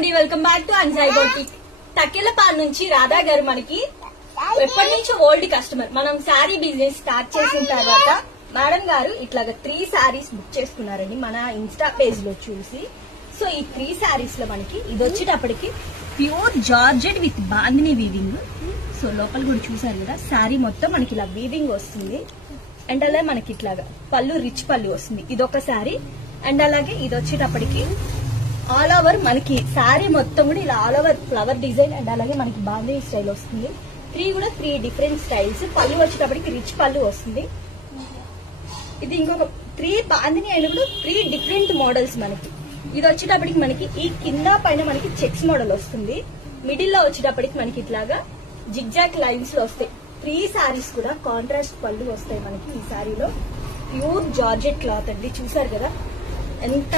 అండి, welcome back to Anjay boutique. Takkelapadu నుంచి రాధా గారు మనకి ఎప్పటి నుంచి ఓల్డ్ కస్టమర్. మనం శారీ బిజినెస్ స్టార్ట్ చేసిన తర్వాత మేడం గారు ఇట్లాగా 3 శారీస్ బుక్ చేసుకున్నారండి మన ఇన్స్టా పేజ్ లో చూసి. సో ఈ 3 శారీస్ లో మనకి ఇది వచ్చేటప్పటికి pure georgette with bandhani weaving. So లోపల కూడా చూసారు కదా, శారీ మొత్తం మనకి ఇలా వీవింగ్ వస్తుంది. అండ్ అలాగే మనకి ఇట్లాగా పళ్ళు రిచ్ పళ్ళు వస్తుంది. ఇదొక శారీ. అండ్ అలాగే ఇది వచ్చేటప్పటికి ఆల్ ఓవర్ మనకి శారీ మొత్తం కూడా ఇలా all over flower design and అలాగే మనకి బాందిని స్టైల్ వస్తుంది. 3 డిఫరెంట్ స్టైల్స్. పళ్ళు వచ్చేటప్పటికి రిచ్ పళ్ళు వస్తుంది. ఇది ఇంకొక 3 బాందిని అయిన కూడా 3 డిఫరెంట్ మోడల్స్ మనకి. ఇది వచ్చేటప్పటికి మనకి ఈ కింద పైన మనకి చెక్స్ మోడల్ వస్తుంది. మిడిల్ లో వచ్చేటప్పటికి మనకి ఇట్లాగా జిగ్జాక్ లైన్స్ లో వస్తాయి. 3 శారీస్ కూడా కాంట్రాస్ట్ పళ్ళు వస్తాయి మనకి. ఈ శారీలో ప్యూర్ జార్జెట్ క్లాత్ అండి. చూసారు కదా ఎంత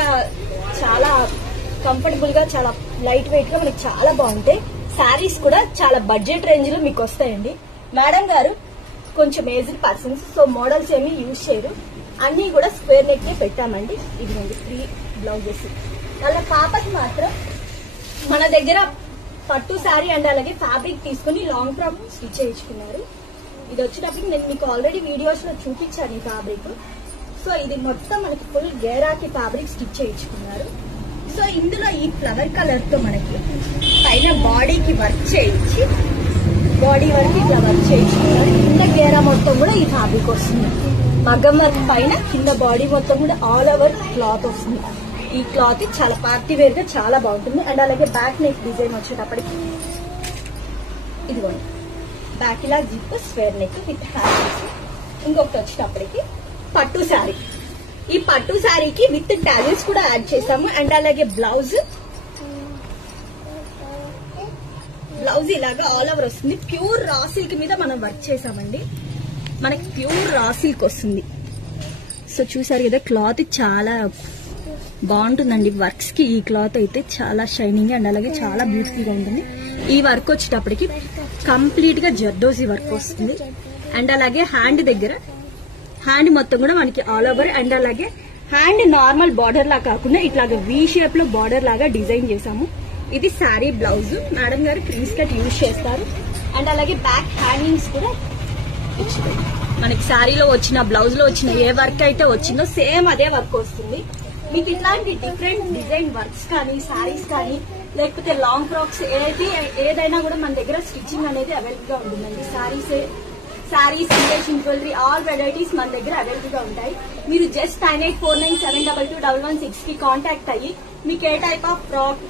చాలా కంఫర్టబుల్ గా, చాలా లైట్ వెయిట్ గా మనకి చాలా బాగుంటాయి. శారీస్ కూడా చాలా బడ్జెట్ రేంజ్ లో మీకు వస్తాయండి. మేడం గారు కొంచెం ఏజ్డ్ పర్సన్స్, సో మోడల్స్ ఏమి యూజ్ చేయరు. అన్ని కూడా స్క్వేర్ నెక్ ని పెట్టామండి. ఇదిగోండి 3 బ్లౌజెస్. వాళ్ళ పాపకి మాత్రం మన దగ్గర పట్టు శారీ అండ్ అలాగే ఫ్యాబ్రిక్ తీసుకుని లాంగ్ ఫ్రాక్ స్టిచ్ చేయించుకున్నారు. ఇది వచ్చేటప్పటికి నేను మీకు ఆల్రెడీ వీడియోస్ లో చూపించాను ఈ ఫ్యాబ్రిక్. సో ఇది మొత్తం మనకి ఫుల్ గేరాకి ఫ్యాబ్రిక్ స్టిచ్ చేయించుకున్నారు. సో ఇందులో ఈ ఫ్లవర్ కలర్ తో మనకి పైన బాడీకి వర్క్ చేయించి, బాడీ వరకు ఇట్లా వర్క్ చేయించుకున్నారు. కింద గేరా మొత్తం కూడా ఈ ఫ్యాబ్రిక్ వస్తుంది. మగ్గం వర్క్ పైన కింద బాడీ మొత్తం కూడా ఆల్ ఓవర్ క్లాత్ వస్తుంది. ఈ క్లాత్ చాలా పార్టీ వేర్ గా చాలా బాగుంటుంది. అండ్ అలాగే బ్యాక్ నెక్ డిజైన్ వచ్చేటప్పటికి ఇదిగోండి బ్యాక్ ఇలా zip square neck with hands. ఇంకొకటి వచ్చేటప్పటికి పట్టు శారీ. ఈ పట్టు శారీకి విత్ టాజిల్స్ కూడా యాడ్ చేసాము. అండ్ అలాగే బ్లౌజ్ ఇలాగా ఆల్ ఓవర్ వస్తుంది. ప్యూర్ రా సిల్క్ మీద మనం వర్క్ చేసామండి. మనకి ప్యూర్ రా సిల్క్ వస్తుంది. సో చూసారు కదా, క్లాత్ చాలా బాగుంటుందండి. వర్క్స్ కి ఈ క్లాత్ అయితే చాలా షైనింగ్ అండ్ అలాగే చాలా బ్యూటిఫుల్ గా ఉంటుంది. ఈ వర్క్ వచ్చేటప్పటికి కంప్లీట్ గా జర్దోజీ వర్క్ వస్తుంది. అండ్ అలాగే హ్యాండ్ దగ్గర హ్యాండ్ మొత్తం కూడా మనకి ఆల్ ఓవర్ అండ్ అలాగే హ్యాండ్ నార్మల్ బార్డర్ లా కాకుండా ఇట్లాగా వి షేప్ లో బార్డర్ లాగా డిజైన్ చేసాము. ఇది శారీ బ్లౌజ్. మేడం గారు ప్రిన్స్ కట్ యూజ్ చేస్తారు. అండ్ అలాగే బ్యాక్ హ్యాంగింగ్స్ కూడా మనకి శారీలో వచ్చిన బ్లౌజ్ లో వచ్చిన ఏ వర్క్ అయితే వచ్చిందో సేమ్ అదే వర్క్ వస్తుంది. మీకు ఇట్లాంటి డిఫరెంట్ డిజైన్ వర్క్స్ కానీ శారీస్ కానీ లేకపోతే లాంగ్ ఫ్రాక్స్ ఏదైనా కూడా మన దగ్గర స్టిచ్చింగ్ అనేది అవైలబుల్ గా ఉంటుందండి. Saris imitation jewellery all varieties మన దగ్గర అవైలబుల్ గా ఉంటాయి. మీరు జస్ట్ 9849722116 కి కాంటాక్ట్ అయ్యి మీకు ఏ టైప్ ఆఫ్ ఫ్రాక్